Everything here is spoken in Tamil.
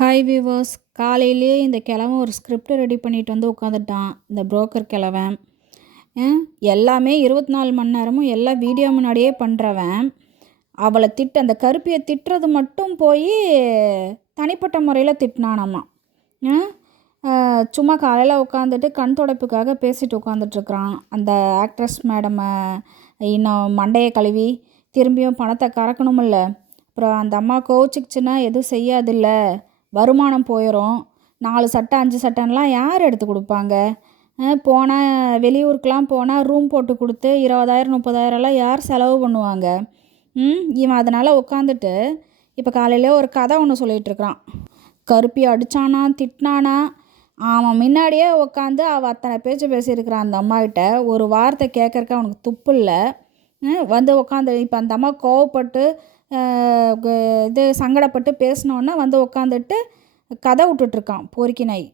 ஹாய் வியூவர்ஸ், காலையிலேயே இந்த கிழவன் ஒரு ஸ்கிரிப்ட் ரெடி பண்ணிட்டு வந்து உட்காந்துட்டான். இந்த புரோக்கர் கிழவன் எல்லாமே 24 மணி நேரமும் எல்லா வீடியோ முன்னாடியே பண்ணுறவன். அவளை அந்த கருப்பியை திட்டுறது மட்டும் போய் தனிப்பட்ட முறையில் திட்டினானாமா. சும்மா காலையில் உட்காந்துட்டு கண் துடைப்புக்காக பேசிட்டு உட்காந்துட்ருக்குறான். அந்த ஆக்ட்ரஸ் மேடமை இன்னும் மண்டையை கழுவி திரும்பியும் பணத்தை கறக்கணுமில்ல. அப்புறம் அந்த அம்மா கோச்சிக்கிச்சுன்னா எதுவும் செய்யாதில்ல, வருமானம் போயிடும். 4 சட்டை 5 சட்டைன்னெலாம் யார் எடுத்து கொடுப்பாங்க? போனால் வெளியூருக்கெலாம் போனால் ரூம் போட்டு கொடுத்து 20,000 30,000லாம் யார் செலவு பண்ணுவாங்க? இவன் அதனால் உட்காந்துட்டு இப்போ காலையில் ஒரு கதை ஒன்று சொல்லிகிட்ருக்கிறான். கருப்பி அடித்தானா திட்டினானா, அவன் முன்னாடியே உட்காந்து அவள் அத்தனை பேச்சு பேசியிருக்கிறான். அந்த அம்மாக்கிட்ட ஒரு வார்த்தை கேட்கறக்கு அவனுக்கு துப்பு இல்லை. வந்து உட்காந்து இப்போ அந்த அம்மா கோவப்பட்டு இது சங்கடப்பட்டு பேசினோன்னா வந்து உட்காந்துட்டு கதை விட்டுட்ருக்கான் பொறுக்கி நாய்.